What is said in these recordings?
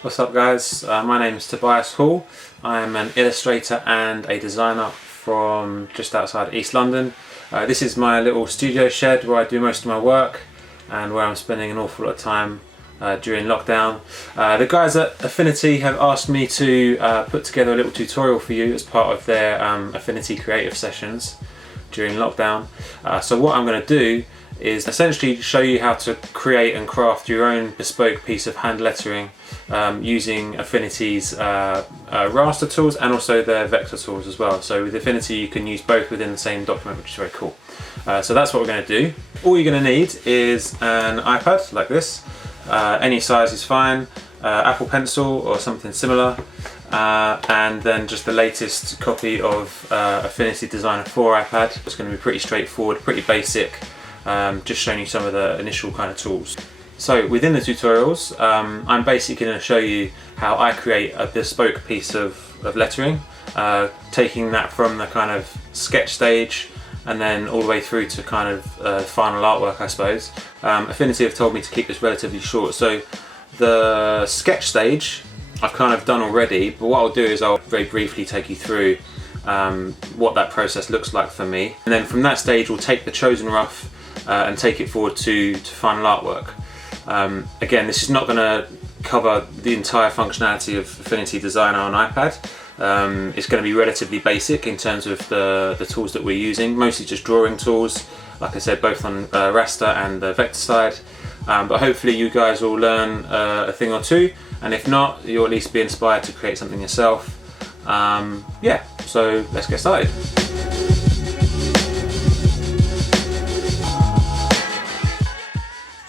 What's up guys, my name is Tobias Hall. I'm an illustrator and a designer from just outside East London. This is my little studio shed where I do most of my work and where I'm spending an awful lot of time during lockdown. The guys at Affinity have asked me to put together a little tutorial for you as part of their Affinity creative sessions during lockdown. So what I'm going to do is essentially show you how to create and craft your own bespoke piece of hand lettering using Affinity's raster tools and also their vector tools as well. So with Affinity you can use both within the same document, which is very cool. So that's what we're going to do. All you're going to need is an iPad like this, any size is fine, Apple Pencil or something similar, and then just the latest copy of Affinity Designer for iPad. It's going to be pretty straightforward, pretty basic. Just showing you some of the initial kind of tools. So within the tutorials, I'm basically going to show you how I create a bespoke piece of lettering, taking that from the kind of sketch stage and then all the way through to kind of final artwork, I suppose. Affinity have told me to keep this relatively short, so the sketch stage I've kind of done already, but what I'll do is I'll very briefly take you through what that process looks like for me, and then from that stage we'll take the chosen rough and take it forward to final artwork. Again, this is not going to cover the entire functionality of Affinity Designer on iPad. It's going to be relatively basic in terms of the tools that we're using, mostly just drawing tools, like I said, both on raster and the vector side. But hopefully you guys will learn a thing or two, and if not, you'll at least be inspired to create something yourself. Yeah, so let's get started.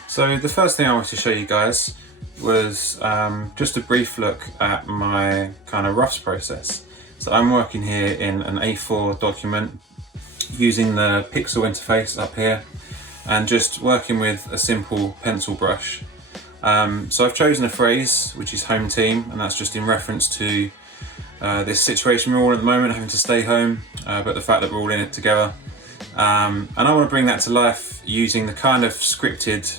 So the first thing I wanted to show you guys was just a brief look at my kind of roughs process. So I'm working here in an A4 document using the pixel interface up here and just working with a simple pencil brush. So I've chosen a phrase which is home team, and that's just in reference to this situation we're all in at the moment, having to stay home, but the fact that we're all in it together. And I want to bring that to life using the kind of scripted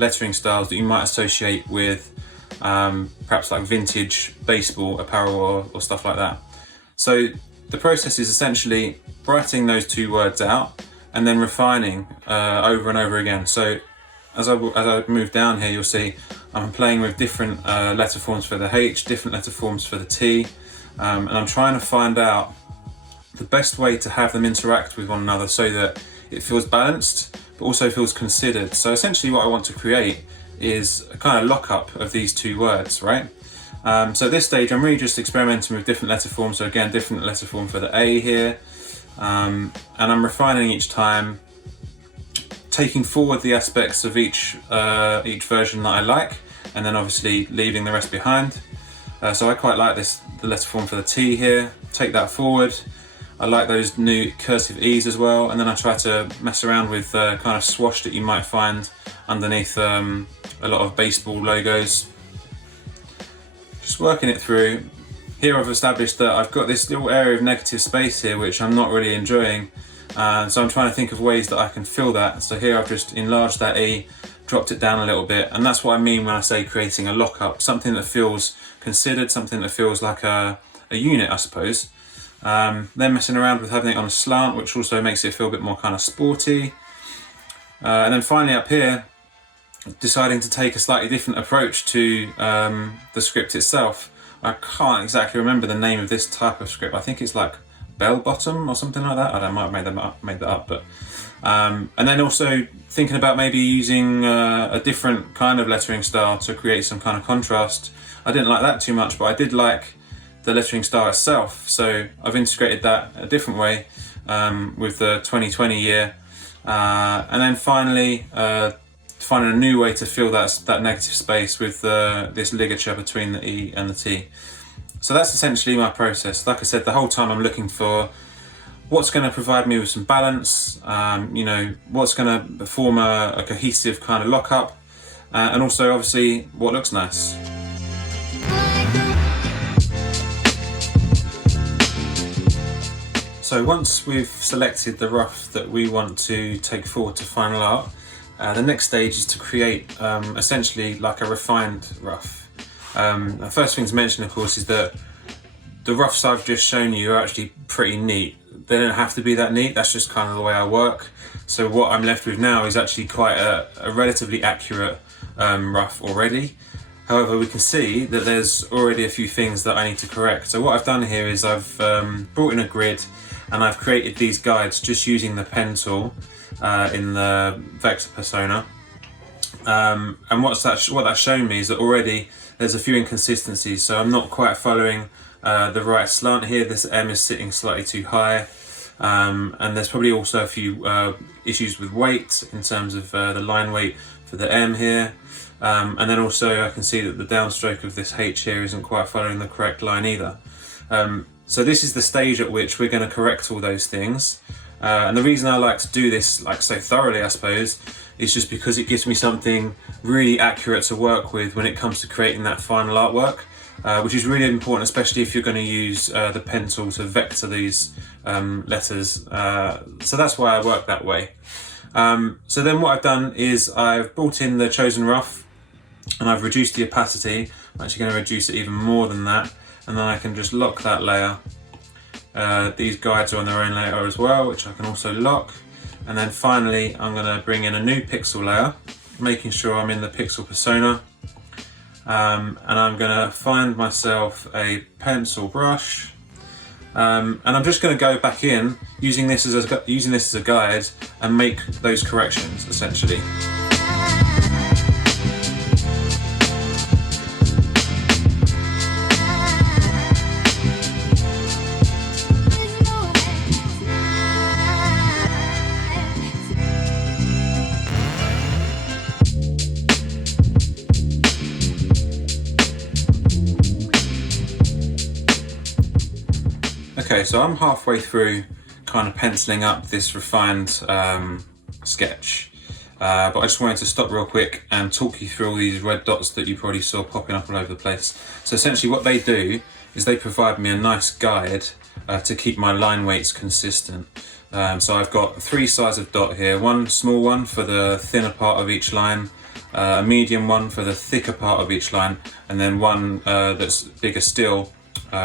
lettering styles that you might associate with perhaps like vintage baseball apparel or stuff like that. So the process is essentially writing those two words out and then refining over and over again. So as I move down here, you'll see I'm playing with different letter forms for the H, different letter forms for the T, and I'm trying to find out the best way to have them interact with one another so that it feels balanced but also feels considered. So essentially what I want to create is a kind of lockup of these two words, right? So at this stage I'm really just experimenting with different letter forms. So again, different letter form for the A here, and I'm refining each time, taking forward the aspects of each version that I like, and then obviously leaving the rest behind. So I quite like the letter form for the T here, take that forward. I like those new cursive E's as well, and then I try to mess around with kind of swash that you might find underneath a lot of baseball logos. Just working it through. Here I've established that I've got this little area of negative space here which I'm not really enjoying, so I'm trying to think of ways that I can fill that. So here I've just enlarged that E, dropped it down a little bit, and that's what I mean when I say creating a lockup, something that feels considered, something that feels like a unit, I suppose. Then messing around with having it on a slant, which also makes it feel a bit more kind of sporty. And then finally up here, deciding to take a slightly different approach to the script itself. I can't exactly remember the name of this type of script. I think it's like bell bottom or something like that. I might have made that up, but and then also thinking about maybe using a different kind of lettering style to create some kind of contrast. I didn't like that too much, but I did like the lettering style itself, so I've integrated that a different way with the 2020 year, and then finally finding a new way to fill that negative space with this ligature between the E and the T. So that's essentially my process. Like I said, the whole time I'm looking for what's going to provide me with some balance, you know, what's going to form a cohesive kind of lockup, and also obviously what looks nice. So once we've selected the rough that we want to take forward to final art, the next stage is to create essentially like a refined rough. The first thing to mention, of course, is that the roughs I've just shown you are actually pretty neat. They don't have to be that neat, that's just kind of the way I work. So what I'm left with now is actually quite a relatively accurate rough already. However, we can see that there's already a few things that I need to correct. So what I've done here is I've brought in a grid and I've created these guides just using the pen tool in the vector persona. And what that's shown me is that already there's a few inconsistencies. So I'm not quite following the right slant here. This M is sitting slightly too high. And there's probably also a few issues with weight in terms of the line weight for the M here. And then also I can see that the downstroke of this H here isn't quite following the correct line either. So this is the stage at which we're going to correct all those things. And the reason I like to do this so thoroughly, I suppose, is just because it gives me something really accurate to work with when it comes to creating that final artwork, which is really important, especially if you're going to use the pen tool to vector these letters. So that's why I work that way. So then what I've done is I've brought in the chosen rough and I've reduced the opacity. I'm actually going to reduce it even more than that, and then I can just lock that layer. These guides are on their own layer as well, which I can also lock. And then finally I'm going to bring in a new pixel layer, making sure I'm in the pixel persona. And I'm going to find myself a pencil brush, and I'm just going to go back in using this as a guide and make those corrections essentially. Okay, so I'm halfway through kind of penciling up this refined sketch, but I just wanted to stop real quick and talk you through all these red dots that you probably saw popping up all over the place. So essentially what they do is they provide me a nice guide to keep my line weights consistent. So I've got three sizes of dot here, one small one for the thinner part of each line, a medium one for the thicker part of each line, and then one that's bigger still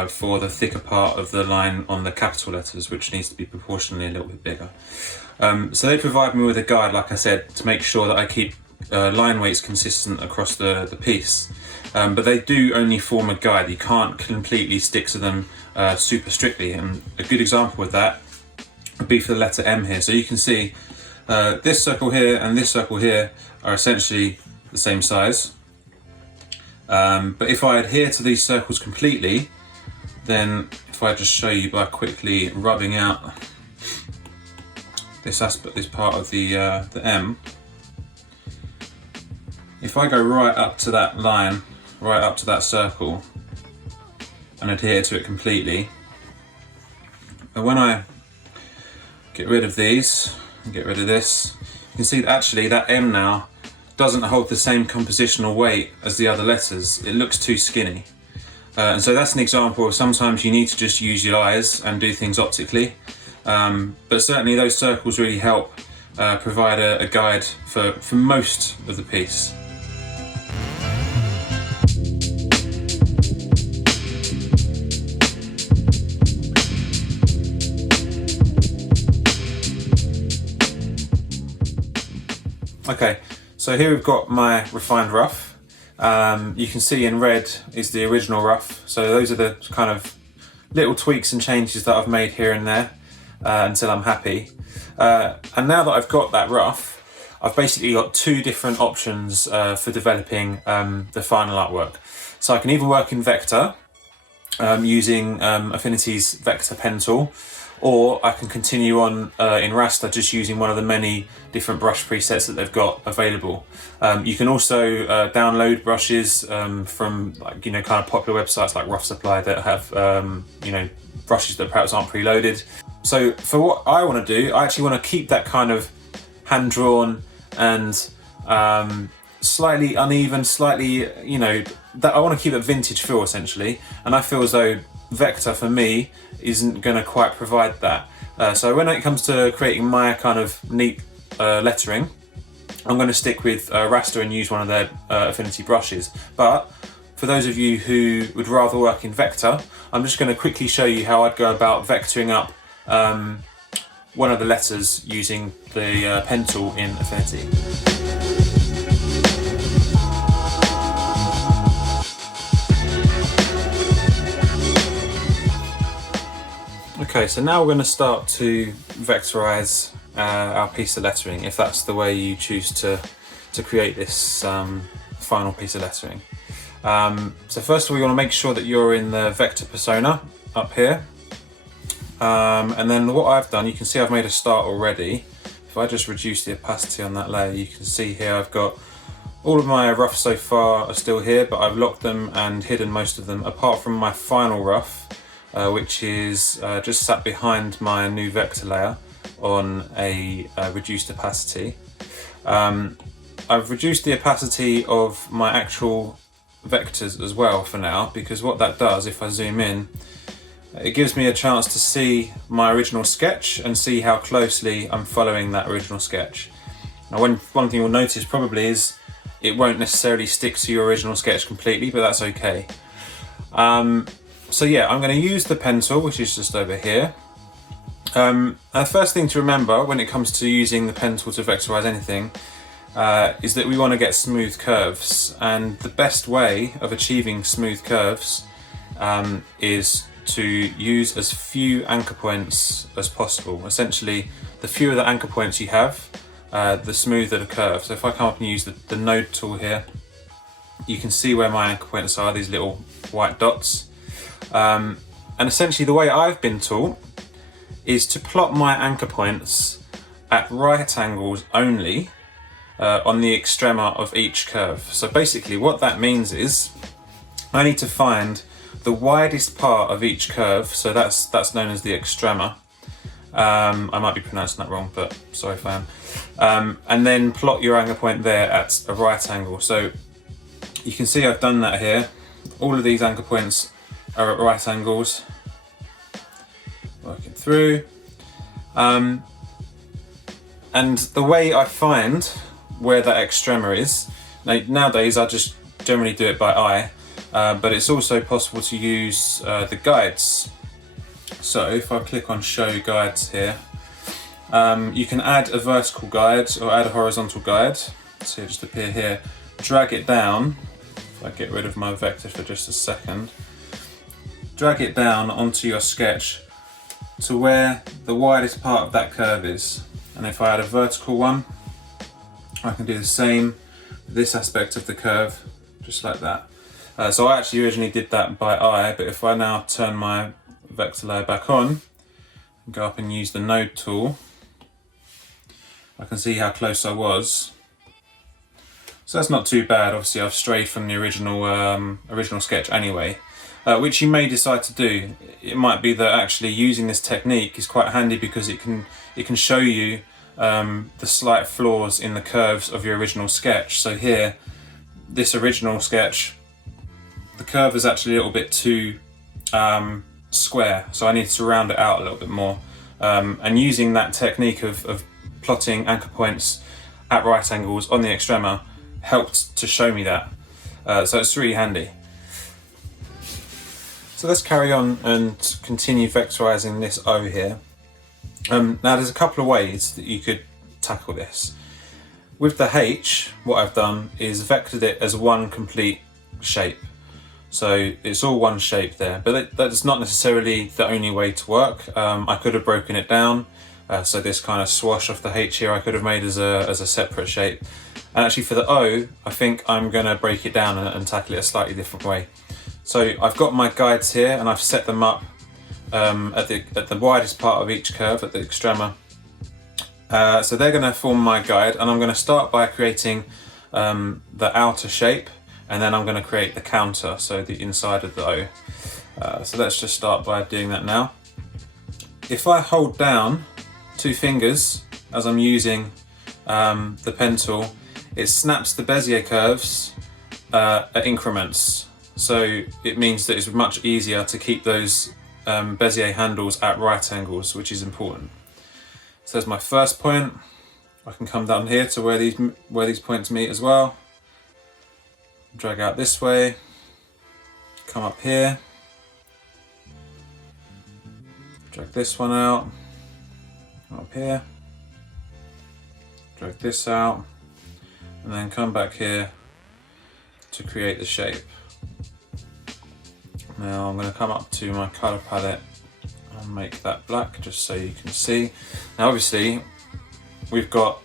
for the thicker part of the line on the capital letters, which needs to be proportionally a little bit bigger. So they provide me with a guide, like I said, to make sure that I keep line weights consistent across the piece. But they do only form a guide. You can't completely stick to them super strictly. And a good example of that would be for the letter M here. So you can see this circle here and this circle here are essentially the same size. But if I adhere to these circles completely, then if I just show you by quickly rubbing out this aspect, this part of the M, if I go right up to that line, right up to that circle, and adhere to it completely, and when I get rid of these and get rid of this, you can see that actually that M now doesn't hold the same compositional weight as the other letters. It looks too skinny. And so that's an example of sometimes you need to just use your eyes and do things optically. But certainly those circles really help provide a guide for most of the piece. Okay, so here we've got my refined rough. You can see in red is the original rough, so those are the kind of little tweaks and changes that I've made here and there until I'm happy. And now that I've got that rough, I've basically got two different options for developing the final artwork. So I can either work in vector using Affinity's vector pen tool, or I can continue on in raster just using one of the many different brush presets that they've got available. You can also download brushes from kind of popular websites like Rough Supply that have brushes that perhaps aren't preloaded. So for what I want to do, I actually want to keep that kind of hand-drawn and slightly uneven, slightly, that I want to keep a vintage feel essentially, and I feel as though vector for me isn't going to quite provide that. So when it comes to creating my kind of neat lettering, I'm going to stick with raster and use one of their Affinity brushes. But for those of you who would rather work in vector, I'm just going to quickly show you how I'd go about vectoring up one of the letters using the pen tool in Affinity. Okay, so now we're going to start to vectorize our piece of lettering, if that's the way you choose to create this final piece of lettering. So first of all, you want to make sure that you're in the vector persona up here. And then what I've done, you can see I've made a start already. If I just reduce the opacity on that layer, you can see here I've got all of my roughs so far are still here, but I've locked them and hidden most of them, apart from my final rough, which is just sat behind my new vector layer on a reduced opacity. I've reduced the opacity of my actual vectors as well for now, because what that does, if I zoom in, it gives me a chance to see my original sketch and see how closely I'm following that original sketch. Now one thing you'll notice probably is it won't necessarily stick to your original sketch completely, but that's okay. So yeah, I'm going to use the pen tool, which is just over here. The first thing to remember when it comes to using the pen tool to vectorize anything is that we want to get smooth curves, and the best way of achieving smooth curves is to use as few anchor points as possible. Essentially, the fewer the anchor points you have, the smoother the curve. So if I come up and use the node tool here, you can see where my anchor points are, these little white dots. And essentially the way I've been taught is to plot my anchor points at right angles only on the extrema of each curve. So basically what that means is I need to find the widest part of each curve, so that's known as the extrema. I might be pronouncing that wrong, but sorry if I am. And then plot your anchor point there at a right angle. So you can see I've done that here. All of these anchor points are at right angles. Working through. And the way I find where that extrema is, nowadays I just generally do it by eye, but it's also possible to use the guides. So if I click on show guides here, you can add a vertical guide or add a horizontal guide. So just appear here, drag it down. If I get rid of my vector for just a second, drag it down onto your sketch to where the widest part of that curve is. And if I add a vertical one, I can do the same with this aspect of the curve, just like that. So I actually originally did that by eye, but if I now turn my vector layer back on, and go up and use the node tool, I can see how close I was. So that's not too bad. Obviously I've strayed from the original sketch anyway, which you may decide to do. It might be that actually using this technique is quite handy because it can show you the slight flaws in the curves of your original sketch. So here, this original sketch, the curve is actually a little bit too square, so I need to round it out a little bit more. And using that technique of plotting anchor points at right angles on the extrema helped to show me that. So it's really handy. So let's carry on and continue vectorizing this O here. Now there's a couple of ways that you could tackle this. With the H, what I've done is vectored it as one complete shape. So it's all one shape there, but that's not necessarily the only way to work. I could have broken it down. So this kind of swash off the H here I could have made as a separate shape. And actually for the O, I think I'm going to break it down and tackle it a slightly different way. So I've got my guides here and I've set them up at the widest part of each curve, at the extrema. So they're going to form my guide, and I'm going to start by creating the outer shape, and then I'm going to create the counter, so the inside of the O. So let's just start by doing that now. If I hold down two fingers as I'm using the pen tool, it snaps the bezier curves at increments. So it means that it's much easier to keep those bezier handles at right angles, which is important. So there's my first point. I can come down here to where these points meet as well. Drag out this way. come up here, drag this one out, come up here, drag this out, and then come back here to create the shape. Now I'm going to come up to my colour palette and make that black just so you can see. Now obviously we've got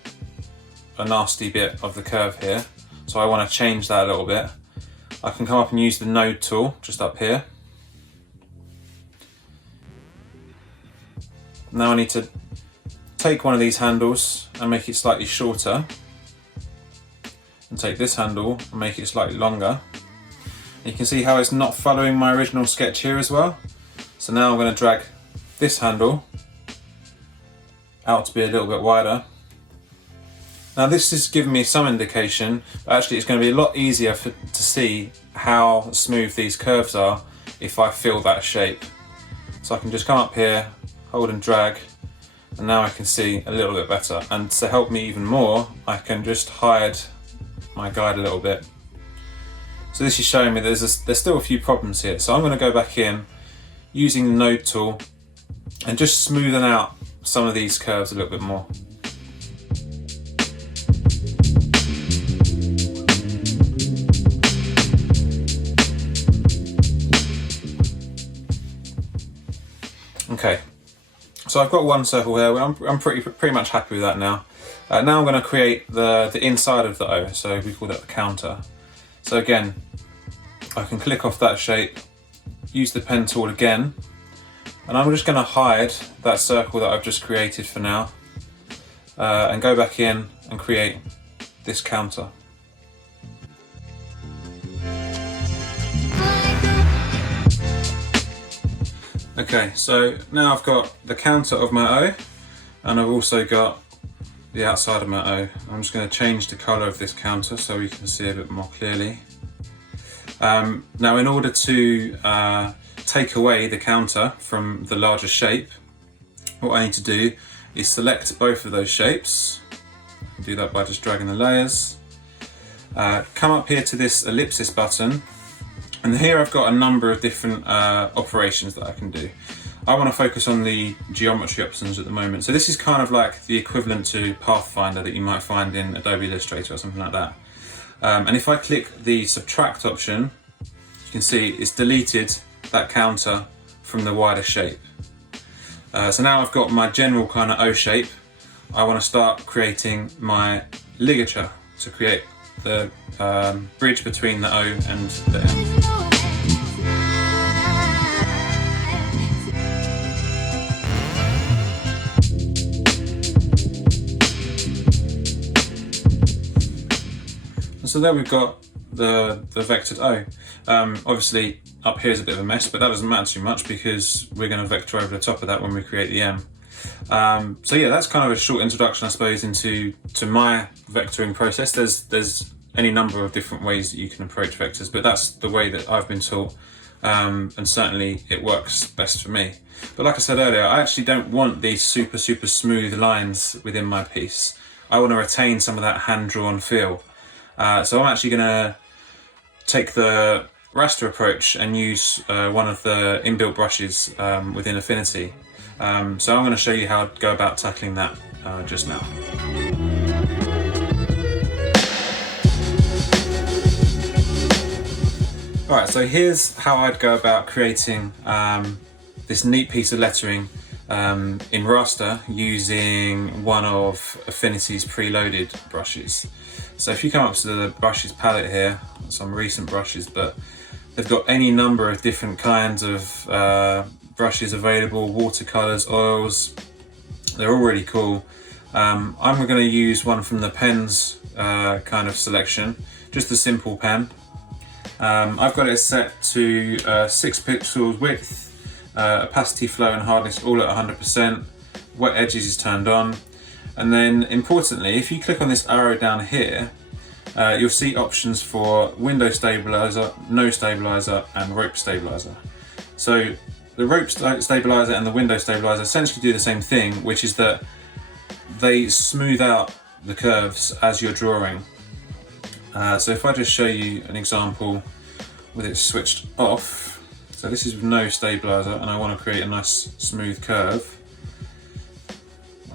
a nasty bit of the curve here, so I want to change that a little bit. I can come up and use the node tool just up here. Now I need to take one of these handles and make it slightly shorter, and take this handle and make it slightly longer. You can see how it's not following my original sketch here as well. So now I'm going to drag this handle out to be a little bit wider. Now this is giving me some indication, but actually it's going to be a lot easier to see how smooth these curves are if I fill that shape. So I can just come up here, hold and drag, and now I can see a little bit better. And to help me even more, I can just hide my guide a little bit. So this is showing me there's still a few problems here. So I'm going to go back in using the node tool and just smoothen out some of these curves a little bit more. Okay, so I've got one circle here. I'm pretty much happy with that now. Now I'm going to create the inside of the O, so we call that the counter. So again, I can click off that shape, use the pen tool again, and I'm just going to hide that circle that I've just created for now, and go back in and create this counter. Okay, so now I've got the counter of my O, and I've also got the outside of my O. I'm just going to change the colour of this counter so we can see a bit more clearly. Now in order to take away the counter from the larger shape, what I need to do is select both of those shapes. I can do that by just dragging the layers. Come up here to this ellipsis button, and here I've got a number of different operations that I can do. I want to focus on the geometry options at the moment. So this is kind of like the equivalent to Pathfinder that you might find in Adobe Illustrator or something like that. And if I click the subtract option, you can see it's deleted that counter from the wider shape. So now I've got my general kind of O shape. I want to start creating my ligature to create the bridge between the O and the M. So there we've got the vectored O. Obviously up here is a bit of a mess, but that doesn't matter too much because we're going to vector over the top of that when we create the M. So yeah, that's kind of a short introduction, I suppose, into my vectoring process. There's any number of different ways that you can approach vectors, but that's the way that I've been taught, and certainly it works best for me. But like I said earlier, I actually don't want these super smooth lines within my piece. I want to retain some of that hand-drawn feel. So I'm actually going to take the raster approach and use one of the inbuilt brushes within Affinity. So I'm going to show you how to go about tackling that just now. Alright, so here's how I'd go about creating this neat piece of lettering in raster using one of Affinity's preloaded brushes. So if you come up to the brushes palette here, some recent brushes, but they've got any number of different kinds of brushes available, watercolors, oils. They're all really cool. I'm going to use one from the pens kind of selection, just a simple pen. I've got it set to 6 pixels width, opacity, flow and hardness all at 100%, wet edges is turned on. And then importantly, if you click on this arrow down here, you'll see options for window stabilizer, no stabilizer and rope stabilizer. So the rope stabilizer and the window stabilizer essentially do the same thing, which is that they smooth out the curves as you're drawing. So if I just show you an example with it switched off. So this is with no stabilizer, and I want to create a nice smooth curve.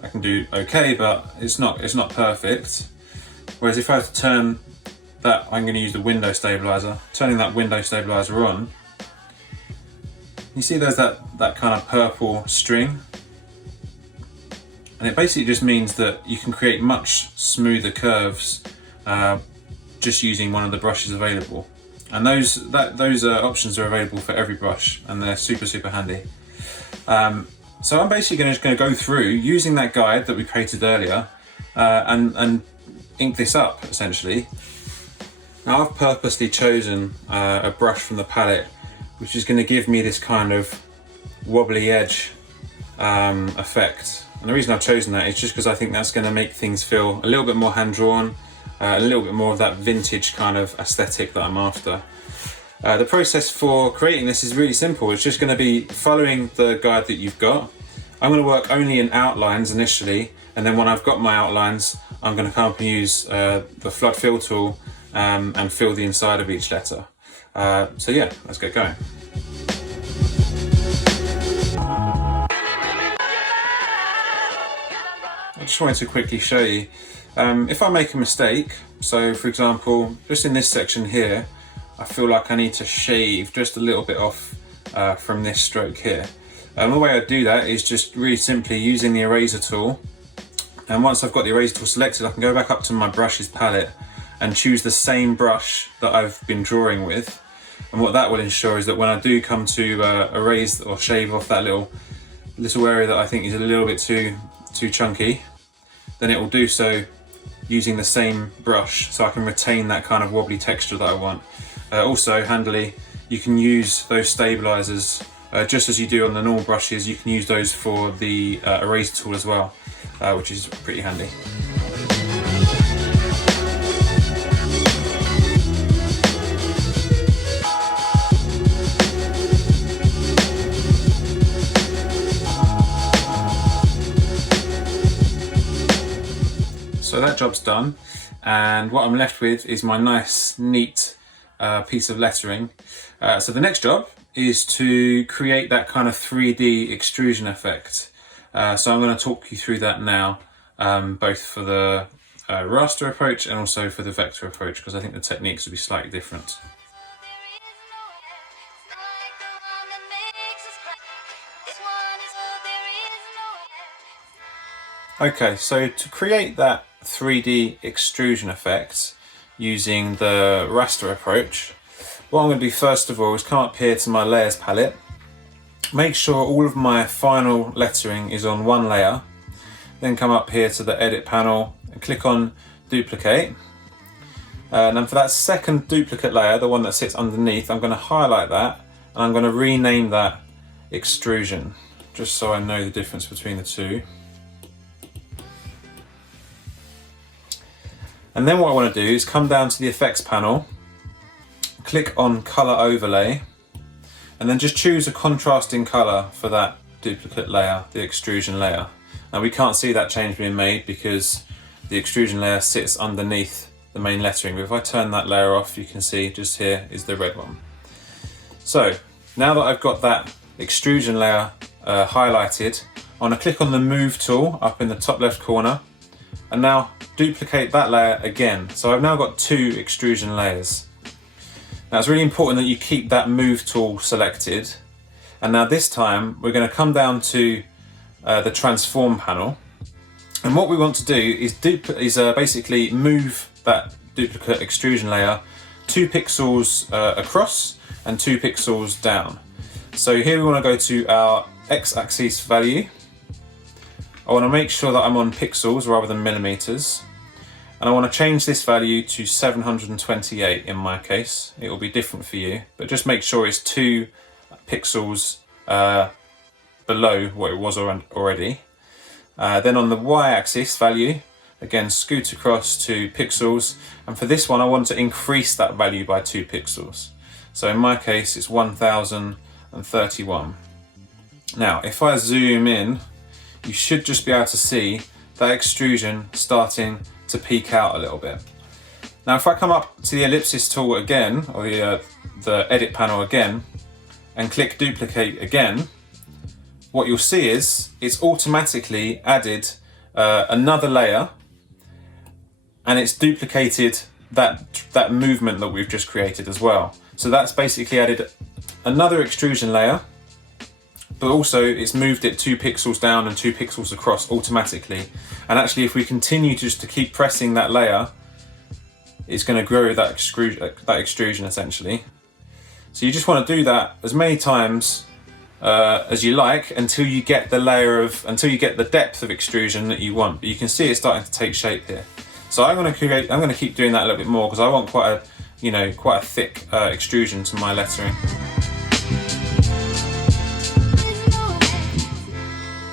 I can do okay, but it's not perfect. Whereas if I have to turn that, I'm going to use the window stabilizer. Turning that window stabilizer on, you see there's that kind of purple string, and it basically just means that you can create much smoother curves just using one of the brushes available. And those options are available for every brush, and they're super handy. So I'm basically just going to go through using that guide that we created earlier and ink this up essentially. Now I've purposely chosen a brush from the palette which is going to give me this kind of wobbly edge effect. And the reason I've chosen that is just because I think that's going to make things feel a little bit more hand-drawn, a little bit more of that vintage kind of aesthetic that I'm after. The process for creating this is really simple. It's just going to be following the guide that you've got. I'm going to work only in outlines initially, and then when I've got my outlines, I'm going to come up and use the flood fill tool and fill the inside of each letter. So yeah, let's get going. I just wanted to quickly show you, if I make a mistake, so for example, just in this section here, I feel like I need to shave just a little bit off from this stroke here. And the way I do that is just really simply using the eraser tool. And once I've got the eraser tool selected, I can go back up to my brushes palette and choose the same brush that I've been drawing with. And what that will ensure is that when I do come to erase or shave off that little area that I think is a little bit too chunky, then it will do so using the same brush, so I can retain that kind of wobbly texture that I want. Also handily, you can use those stabilizers just as you do on the normal brushes. You can use those for the eraser tool as well, which is pretty handy. So that job's done, and what I'm left with is my nice, neat piece of lettering. So the next job is to create that kind of 3D extrusion effect. So I'm going to talk you through that now, both for the raster approach and also for the vector approach, because I think the techniques will be slightly different. Okay, so to create that 3D extrusion effect using the raster approach, what I'm going to do first of all is come up here to my layers palette, make sure all of my final lettering is on one layer, then come up here to the edit panel and click on duplicate. And then for that second duplicate layer, the one that sits underneath, I'm going to highlight that and I'm going to rename that extrusion, just so I know the difference between the two. And then what I want to do is come down to the effects panel, click on color overlay, and then just choose a contrasting color for that duplicate layer, the extrusion layer. Now we can't see that change being made because the extrusion layer sits underneath the main lettering, but if I turn that layer off, you can see just here is the red one. So now that I've got that extrusion layer highlighted, I want to click on the move tool up in the top left corner, and now duplicate that layer again. So I've now got two extrusion layers. Now it's really important that you keep that move tool selected. And now this time we're going to come down to the transform panel. And what we want to do is basically move that duplicate extrusion layer 2 pixels across and 2 pixels down. So here we want to go to our x-axis value. I want to make sure that I'm on pixels rather than millimeters. And I want to change this value to 728 in my case. It will be different for you, but just make sure it's 2 pixels below what it was already. Then on the y-axis value, again scoot across to pixels, and for this one I want to increase that value by 2 pixels. So in my case it's 1031. Now if I zoom in, you should just be able to see that extrusion starting to peak out a little bit. Now if I come up to the ellipsis tool again, or the edit panel again, and click duplicate again, what you'll see is it's automatically added another layer, and it's duplicated that movement that we've just created as well. So that's basically added another extrusion layer, but also it's moved it 2 pixels down and 2 pixels across automatically. And actually, if we continue just to keep pressing that layer, it's going to grow that extrusion essentially. So you just want to do that as many times as you like until you get the depth of extrusion that you want. But you can see it's starting to take shape here. So I'm going to keep doing that a little bit more because I want quite a thick extrusion to my lettering.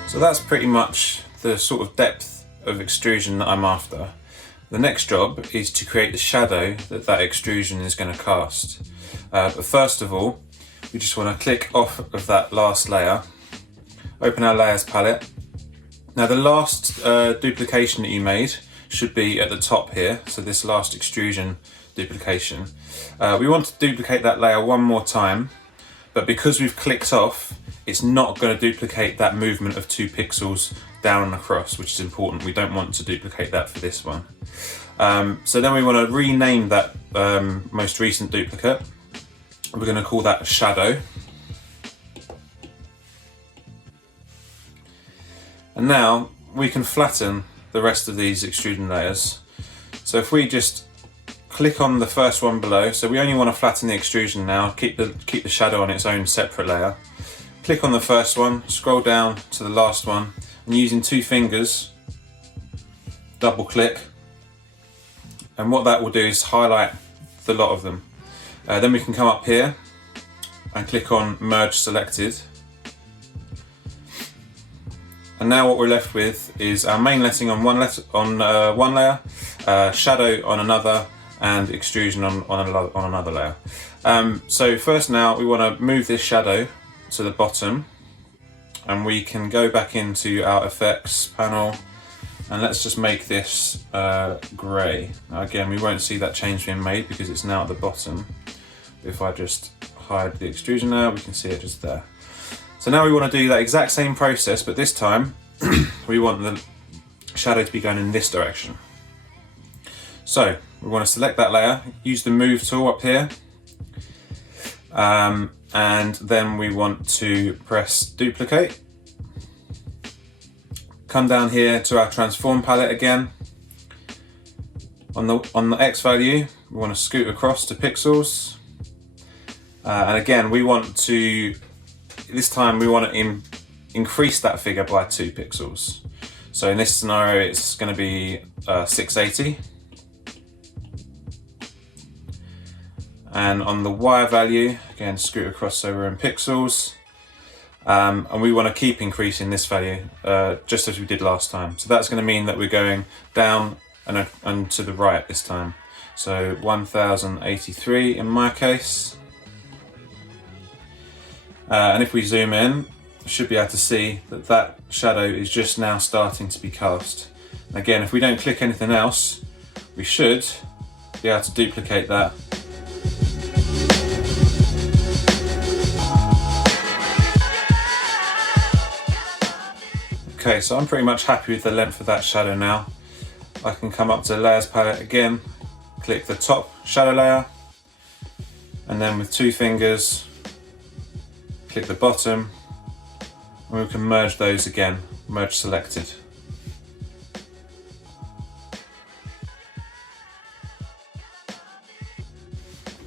So that's pretty much the sort of depth of extrusion that I'm after. The next job is to create the shadow that extrusion is going to cast. But first of all, we just want to click off of that last layer, open our layers palette. Now the last duplication that you made should be at the top here, so this last extrusion duplication. We want to duplicate that layer one more time, but because we've clicked off, it's not going to duplicate that movement of 2 pixels down and across, which is important. We don't want to duplicate that for this one. So then we want to rename that most recent duplicate. We're going to call that shadow. And now we can flatten the rest of these extruding layers. So if we just click on the first one below, so we only want to flatten the extrusion now, keep the shadow on its own separate layer. Click on the first one, scroll down to the last one, and using 2 fingers, double click, and what that will do is highlight the lot of them. Then we can come up here and click on merge selected. And now what we're left with is our main lettering on one layer, shadow on another, and extrusion on another layer. So first now we want to move this shadow to the bottom, and we can go back into our effects panel, and let's just make this grey. Now again, we won't see that change being made because it's now at the bottom. If I just hide the extrusion now, we can see it just there. So now we want to do that exact same process, but this time we want the shadow to be going in this direction. So we want to select that layer, use the move tool up here, and then we want to press duplicate. Come down here to our transform palette again. On the X value, we want to scoot across to pixels. And again, this time we want to increase that figure by 2 pixels. So in this scenario, it's going to be 680. And on the Y value, again, scoot across so we're in pixels. And we want to keep increasing this value, just as we did last time. So that's going to mean that we're going down and to the right this time. So 1083 in my case. And if we zoom in, we should be able to see that shadow is just now starting to be cast. Again, if we don't click anything else, we should be able to duplicate that. Okay, so I'm pretty much happy with the length of that shadow now. I can come up to layers palette again, click the top shadow layer, and then with 2 fingers, click the bottom, and we can merge those again, merge selected.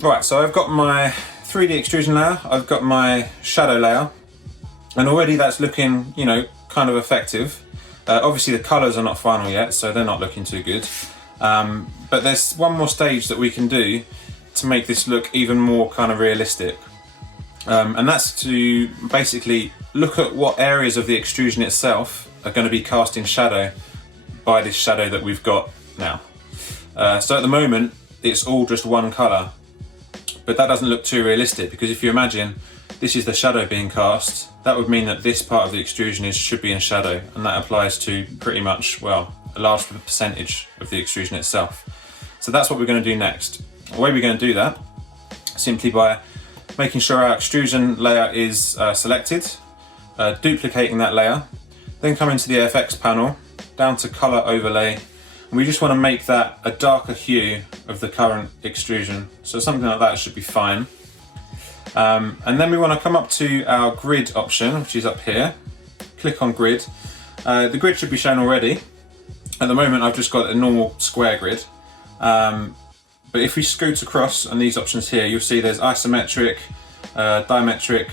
Right, so I've got my 3D extrusion layer, I've got my shadow layer, and already that's looking, kind of effective. Obviously the colours are not final yet, so they're not looking too good. But there's one more stage that we can do to make this look even more kind of realistic. And that's to basically look at what areas of the extrusion itself are going to be cast in shadow by this shadow that we've got now. So at the moment, it's all just one colour, but that doesn't look too realistic, because if you imagine this is the shadow being cast, that would mean that this part of the extrusion should be in shadow, and that applies to pretty much, well, a large percentage of the extrusion itself. So that's what we're going to do next. The way we're going to do that, simply by making sure our extrusion layer is selected, duplicating that layer, then come into the FX panel, down to color overlay, and we just want to make that a darker hue of the current extrusion. So something like that should be fine. And then we want to come up to our grid option, which is up here. Click on grid. The grid should be shown already. At the moment I've just got a normal square grid. But if we scoot across on these options here, you'll see there's isometric, dimetric,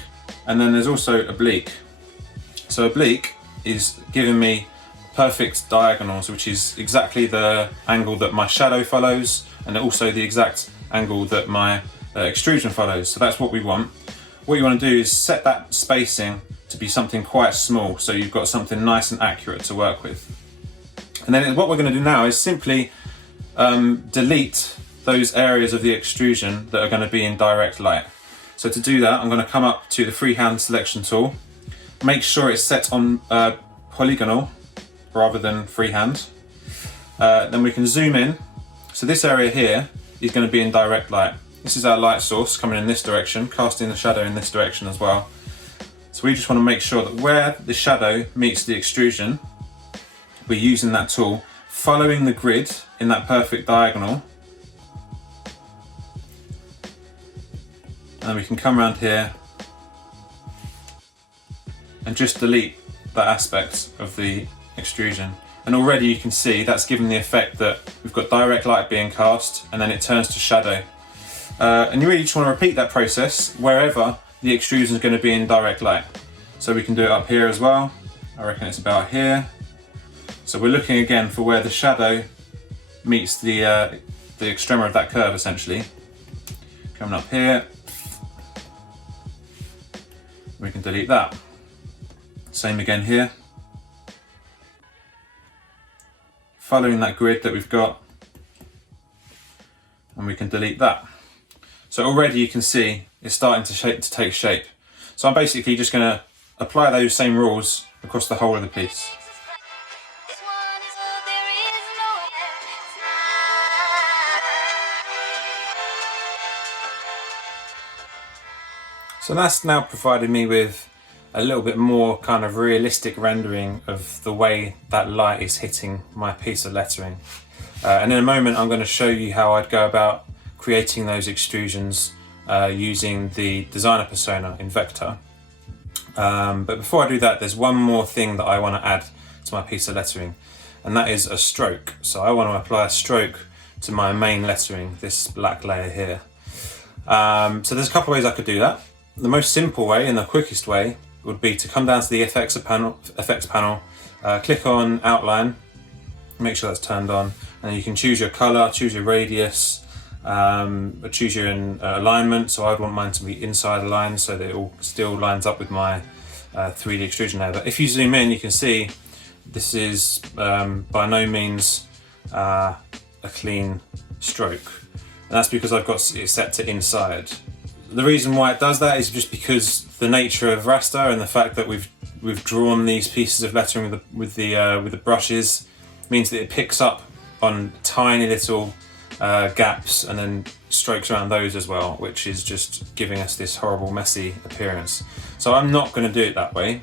and then there's also oblique. So oblique is giving me perfect diagonals, which is exactly the angle that my shadow follows, and also the exact angle that my extrusion follows. So that's what we want. What you want to do is set that spacing to be something quite small, so you've got something nice and accurate to work with. And then what we're going to do now is simply delete those areas of the extrusion that are going to be in direct light. So to do that, I'm going to come up to the freehand selection tool, make sure it's set on polygonal rather than freehand. Then we can zoom in. So this area here is going to be in direct light. This is our light source coming in this direction, casting the shadow in this direction as well. So we just want to make sure that where the shadow meets the extrusion, we're using that tool, following the grid in that perfect diagonal. And we can come around here and just delete that aspect of the extrusion. And already you can see that's given the effect that we've got direct light being cast and then it turns to shadow. And you really just want to repeat that process wherever the extrusion is going to be in direct light. So we can do it up here as well. I reckon it's about here. So we're looking again for where the shadow meets the extremity of that curve essentially. Coming up here, we can delete that. Same again here. Following that grid that we've got, and we can delete that. So already you can see it's starting to take shape. So I'm basically just going to apply those same rules across the whole of the piece. So that's now provided me with a little bit more kind of realistic rendering of the way that light is hitting my piece of lettering. And in a moment I'm going to show you how I'd go about creating those extrusions using the designer persona in Vector. But before I do that, there's one more thing that I want to add to my piece of lettering, and that is a stroke. So I want to apply a stroke to my main lettering, this black layer here. So there's a couple of ways I could do that. The most simple way and the quickest way would be to come down to the effects panel, click on outline, make sure that's turned on, and you can choose your color, choose your radius, choose your alignment. So I'd want mine to be inside aligned so that it all still lines up with my 3D extrusion layer. But if you zoom in, you can see this is by no means a clean stroke, and that's because I've got it set to inside. The reason why it does that is just because the nature of raster and the fact that we've drawn these pieces of lettering with the brushes means that it picks up on tiny little gaps and then strokes around those as well, which is just giving us this horrible messy appearance. So I'm not going to do it that way.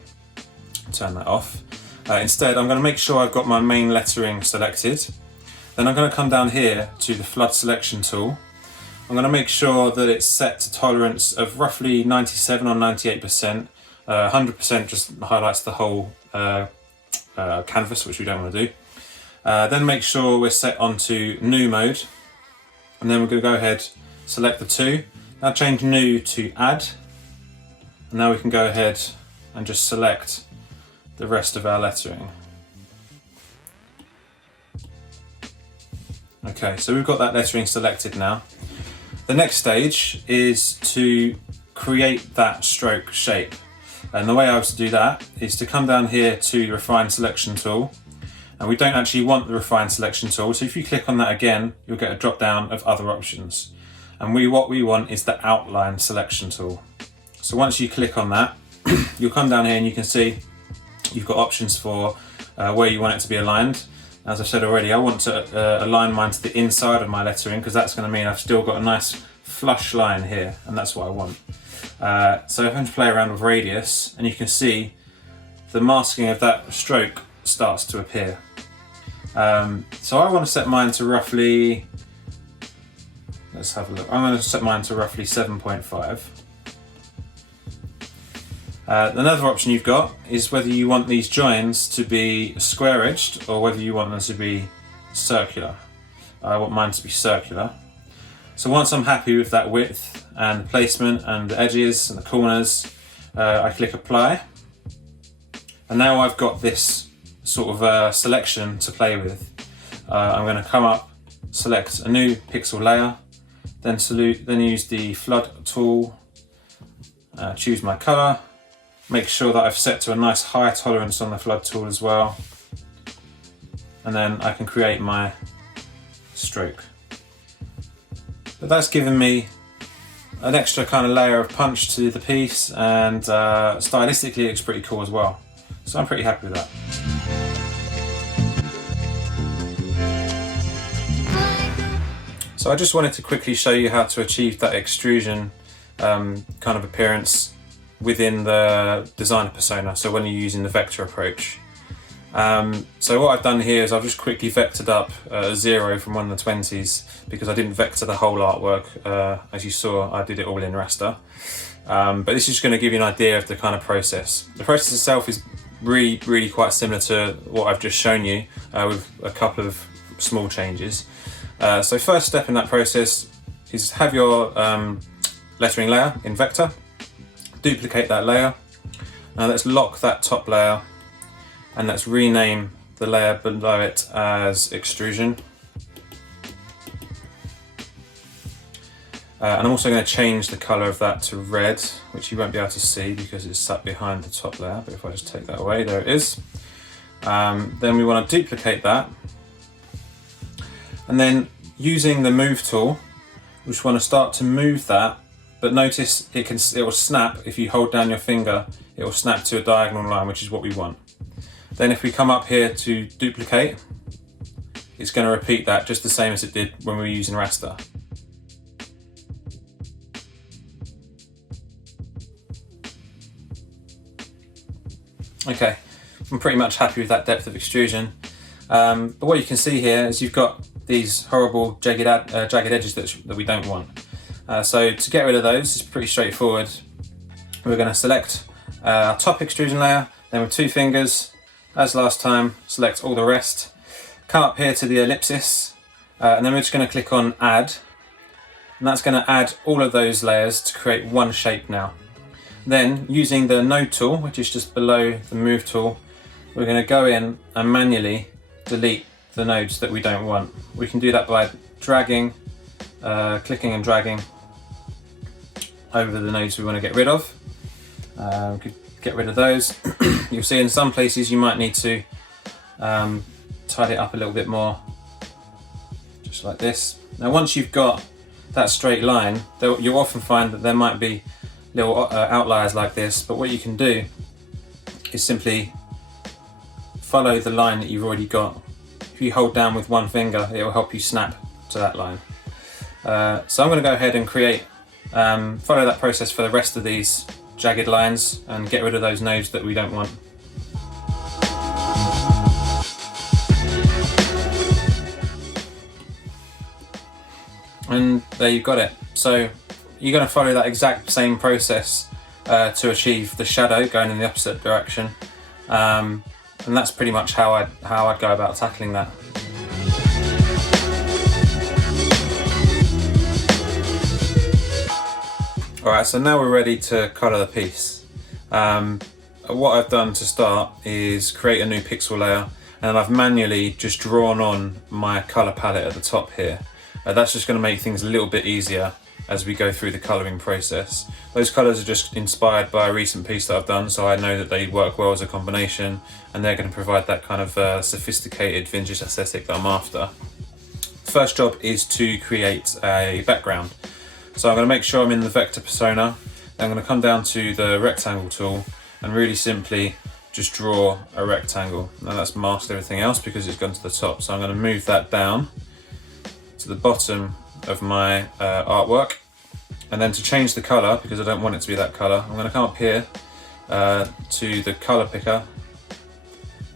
Turn that off. Instead, I'm going to make sure I've got my main lettering selected. Then I'm going to come down here to the flood selection tool. I'm going to make sure that it's set to tolerance of roughly 97 or 98%. 100% just highlights the whole canvas, which we don't want to do. Then make sure we're set onto new mode, and then we're going to go ahead, select the two. Now change new to add, and now we can go ahead and just select the rest of our lettering. Okay, so we've got that lettering selected now. The next stage is to create that stroke shape. And the way I was to do that is to come down here to the refine selection tool. And we don't actually want the refine selection tool. So if you click on that again, you'll get a drop down of other options. And what we want is the outline selection tool. So once you click on that, you'll come down here and you can see you've got options for where you want it to be aligned. As I said already, I want to align mine to the inside of my lettering, because that's going to mean I've still got a nice flush line here, and that's what I want. So I'm going to play around with radius, and you can see the masking of that stroke starts to appear. So I want to set mine to roughly, let's have a look, I'm going to set mine to roughly 7.5. Another option you've got is whether you want these joins to be square edged or whether you want them to be circular. I want mine to be circular. So once I'm happy with that width and the placement and the edges and the corners, I click apply. And now I've got this sort of selection to play with. I'm going to come up, select a new pixel layer, then use the flood tool, choose my color. Make sure that I've set to a nice high tolerance on the flood tool as well. And then I can create my stroke. But that's given me an extra kind of layer of punch to the piece, and stylistically it looks pretty cool as well. So I'm pretty happy with that. So I just wanted to quickly show you how to achieve that extrusion kind of appearance within the designer persona, so when you're using the vector approach. So what I've done here is I've just quickly vectored up a 0 from one of the 20s, because I didn't vector the whole artwork. As you saw, I did it all in raster. But this is just going to give you an idea of the kind of process. The process itself is really quite similar to what I've just shown you, with a couple of small changes. So first step in that process is have your lettering layer in vector. Duplicate that layer. Now let's lock that top layer, and let's rename the layer below it as extrusion. And I'm also going to change the color of that to red, which you won't be able to see because it's sat behind the top layer, but if I just take that away, there it is. Then we want to duplicate that, and then using the move tool, we just want to start to move that. But notice it will snap. If you hold down your finger, it will snap to a diagonal line, which is what we want. Then if we come up here to duplicate, it's going to repeat that just the same as it did when we were using raster. Okay, I'm pretty much happy with that depth of extrusion. But what you can see here is you've got these horrible jagged edges that we don't want. So to get rid of those, it's pretty straightforward. We're going to select our top extrusion layer, then with 2 fingers, as last time, select all the rest. Come up here to the ellipsis, and then we're just going to click on add. And that's going to add all of those layers to create one shape now. Then using the node tool, which is just below the move tool, we're going to go in and manually delete the nodes that we don't want. We can do that by dragging, clicking and dragging over the nodes we want to get rid of. We could get rid of those. You'll see in some places you might need to tidy it up a little bit more, just like this. Now once you've got that straight line, you'll often find that there might be little outliers like this, but what you can do is simply follow the line that you've already got. If you hold down with one finger, it will help you snap to that line. So I'm going to go ahead and follow that process for the rest of these jagged lines and get rid of those nodes that we don't want. And there you've got it. So you're going to follow that exact same process to achieve the shadow going in the opposite direction. And that's pretty much how I'd go about tackling that. Alright, so now we're ready to colour the piece. What I've done to start is create a new pixel layer, and I've manually just drawn on my colour palette at the top here. That's just going to make things a little bit easier as we go through the colouring process. Those colours are just inspired by a recent piece that I've done, so I know that they work well as a combination, and they're going to provide that kind of sophisticated vintage aesthetic that I'm after. First job is to create a background. So I'm going to make sure I'm in the vector persona. Then I'm going to come down to the rectangle tool and really simply just draw a rectangle. Now that's masked everything else because it's gone to the top. So I'm going to move that down to the bottom of my artwork. And then to change the color, because I don't want it to be that color, I'm going to come up here to the color picker.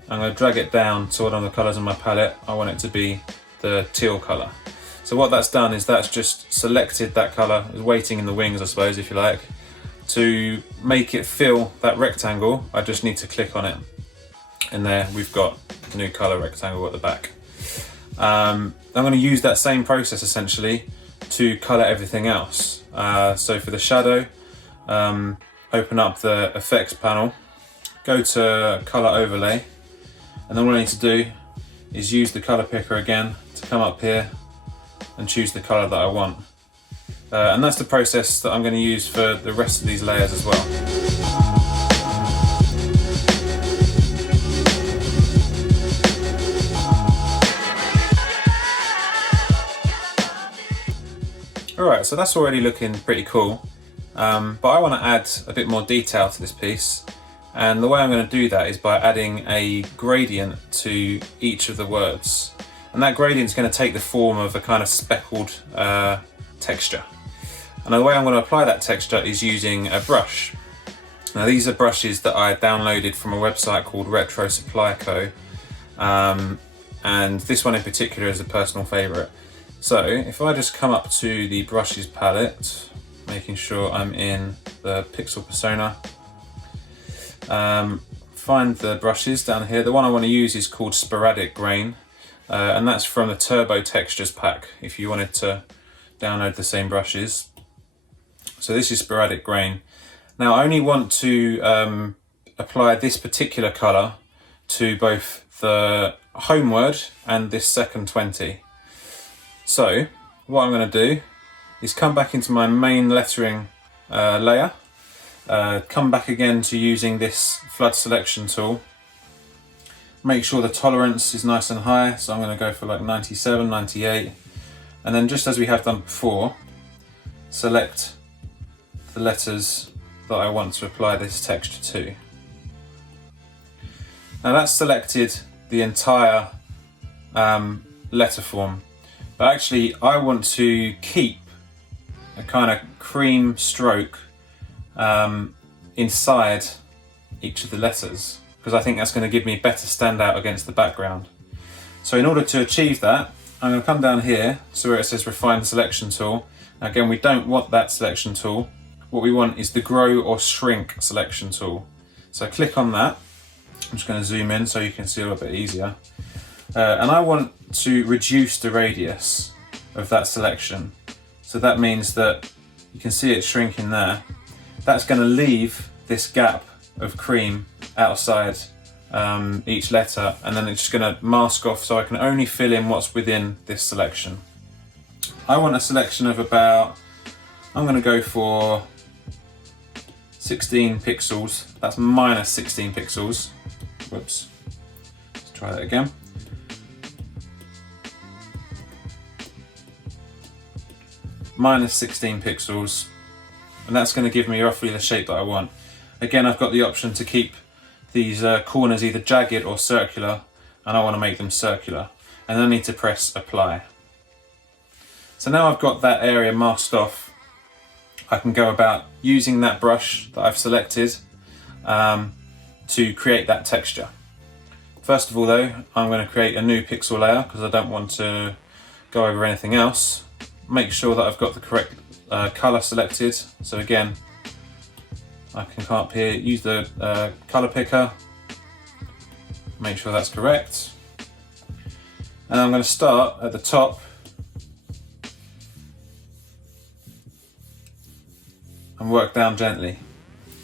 I'm going to drag it down to one of the colors on my palette. I want it to be the teal color. So what that's done is that's just selected that color, is waiting in the wings, I suppose, if you like. To make it fill that rectangle, I just need to click on it. And there we've got the new color rectangle at the back. I'm going to use that same process essentially to color everything else. So for the shadow, open up the effects panel, go to color overlay, and then what I need to do is use the color picker again to come up here and choose the color that I want. And that's the process that I'm going to use for the rest of these layers as well. Alright, so that's already looking pretty cool, but I want to add a bit more detail to this piece, and the way I'm going to do that is by adding a gradient to each of the words. And that gradient is going to take the form of a kind of speckled texture. And the way I'm going to apply that texture is using a brush. Now these are brushes that I downloaded from a website called Retro Supply Co. And this one in particular is a personal favourite. So if I just come up to the brushes palette, making sure I'm in the pixel persona, find the brushes down here. The one I want to use is called Sporadic Grain. And that's from the Turbo Textures pack, if you wanted to download the same brushes. So this is Sporadic Grain. Now I only want to apply this particular colour to both the home word and this second 20. So what I'm going to do is come back into my main lettering layer, come back again to using this flood selection tool. Make sure the tolerance is nice and high, so I'm going to go for like 97, 98, and then just as we have done before, select the letters that I want to apply this texture to. Now that's selected the entire letter form, but actually I want to keep a kind of cream stroke inside each of the letters, because I think that's going to give me better standout against the background. So in order to achieve that, I'm going to come down here to where it says Refine Selection Tool. Now again, we don't want that selection tool. What we want is the Grow or Shrink Selection Tool. So click on that. I'm just going to zoom in so you can see a little bit easier. And I want to reduce the radius of that selection. So that means that you can see it shrinking there. That's going to leave this gap of cream outside each letter, and then it's just going to mask off so I can only fill in what's within this selection. I want a selection of about, I'm going to go for 16 pixels. That's minus 16 pixels. Whoops. Let's try that again. Minus 16 pixels, and that's going to give me roughly the shape that I want. Again, I've got the option to keep these corners either jagged or circular, and I want to make them circular. And then I need to press apply. So now I've got that area masked off, I can go about using that brush that I've selected to create that texture. First of all though, I'm going to create a new pixel layer because I don't want to go over anything else. Make sure that I've got the correct colour selected. So again, I can come up here, use the colour picker, make sure that's correct. And I'm going to start at the top and work down gently.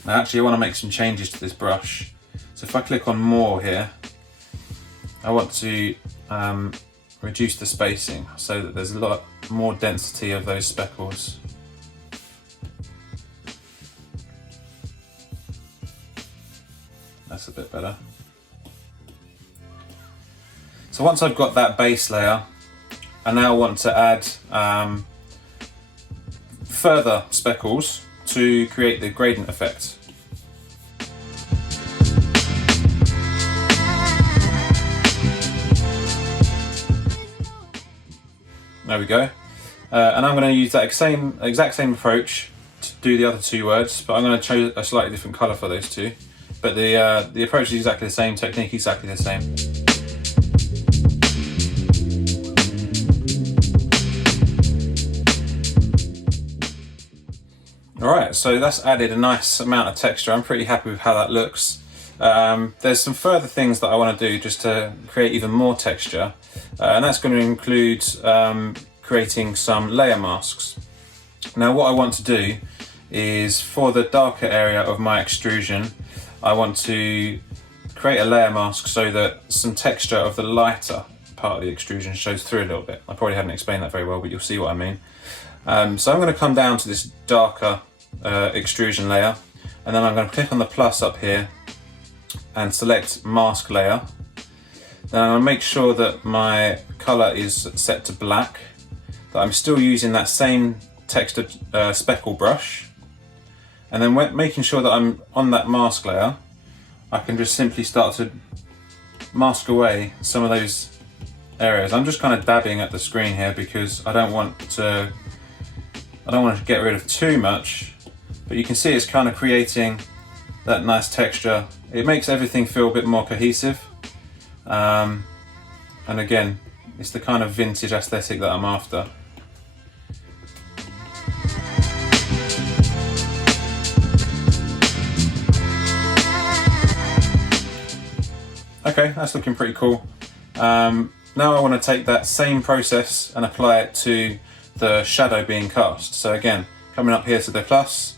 Now actually I want to make some changes to this brush. So if I click on more here, I want to reduce the spacing so that there's a lot more density of those speckles. That's a bit better. So once I've got that base layer, I now want to add further speckles to create the gradient effect. There we go. And I'm going to use that exact same approach to do the other two words, but I'm going to choose a slightly different colour for those two. But the approach is exactly the same, technique exactly the same. Alright, so that's added a nice amount of texture. I'm pretty happy with how that looks. There's some further things that I want to do just to create even more texture, and that's going to include creating some layer masks. Now what I want to do is, for the darker area of my extrusion, I want to create a layer mask so that some texture of the lighter part of the extrusion shows through a little bit. I probably haven't explained that very well, but you'll see what I mean. So I'm going to come down to this darker extrusion layer, and then I'm going to click on the plus up here and select mask layer. Then I'm going to make sure that my colour is set to black, that I'm still using that same textured speckle brush, and then making sure that I'm on that mask layer, I can just simply start to mask away some of those areas. I'm just kind of dabbing at the screen here because I don't want to get rid of too much, but you can see it's kind of creating that nice texture. It makes everything feel a bit more cohesive, and again, it's the kind of vintage aesthetic that I'm after. Okay, that's looking pretty cool. Now I want to take that same process and apply it to the shadow being cast. So again, coming up here to the plus,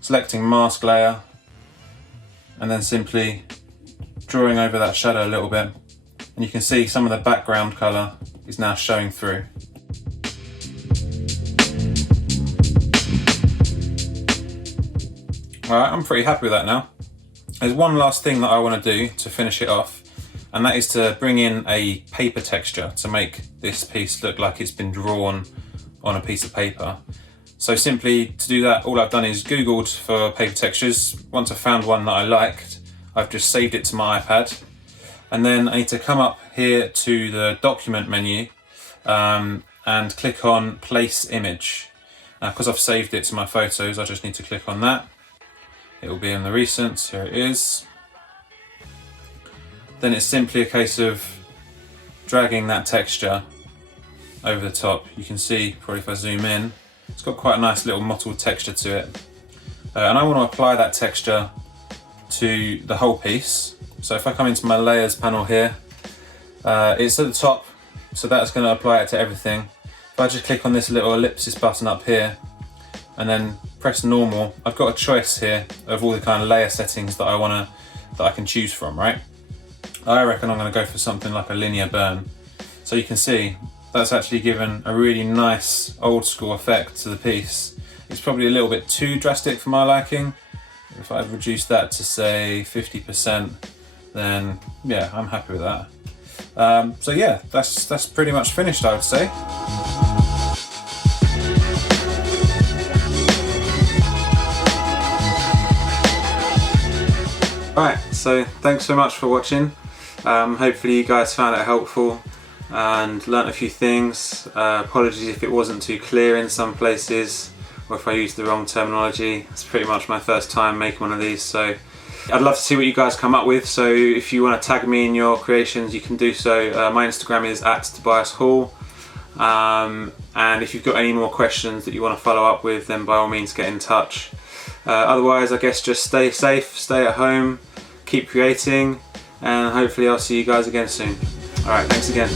selecting mask layer, and then simply drawing over that shadow a little bit. And you can see some of the background colour is now showing through. Alright, I'm pretty happy with that now. There's one last thing that I want to do to finish it off, and that is to bring in a paper texture to make this piece look like it's been drawn on a piece of paper. So simply to do that, all I've done is Googled for paper textures. Once I found one that I liked, I've just saved it to my iPad. And then I need to come up here to the document menu and click on place image. Because I've saved it to my photos, I just need to click on that. It will be in the recents, here it is. Then it's simply a case of dragging that texture over the top. You can see, probably if I zoom in, it's got quite a nice little mottled texture to it. And I want to apply that texture to the whole piece. So if I come into my layers panel here, it's at the top, so that's going to apply it to everything. If I just click on this little ellipsis button up here and then press normal, I've got a choice here of all the kind of layer settings that I can choose from, right? I reckon I'm going to go for something like a linear burn. So you can see that's actually given a really nice old school effect to the piece. It's probably a little bit too drastic for my liking. If I've reduced that to say 50%, then yeah, I'm happy with that. So yeah, that's pretty much finished, I would say. Alright, so thanks so much for watching. Hopefully you guys found it helpful and learnt a few things. Apologies if it wasn't too clear in some places, or if I used the wrong terminology. It's pretty much my first time making one of these, so I'd love to see what you guys come up with. So if you want to tag me in your creations, you can do so. My Instagram is @Tobias Hall. And if you've got any more questions that you want to follow up with, then by all means get in touch. Otherwise, I guess just stay safe, stay at home, keep creating, and hopefully I'll see you guys again soon. Alright, thanks again.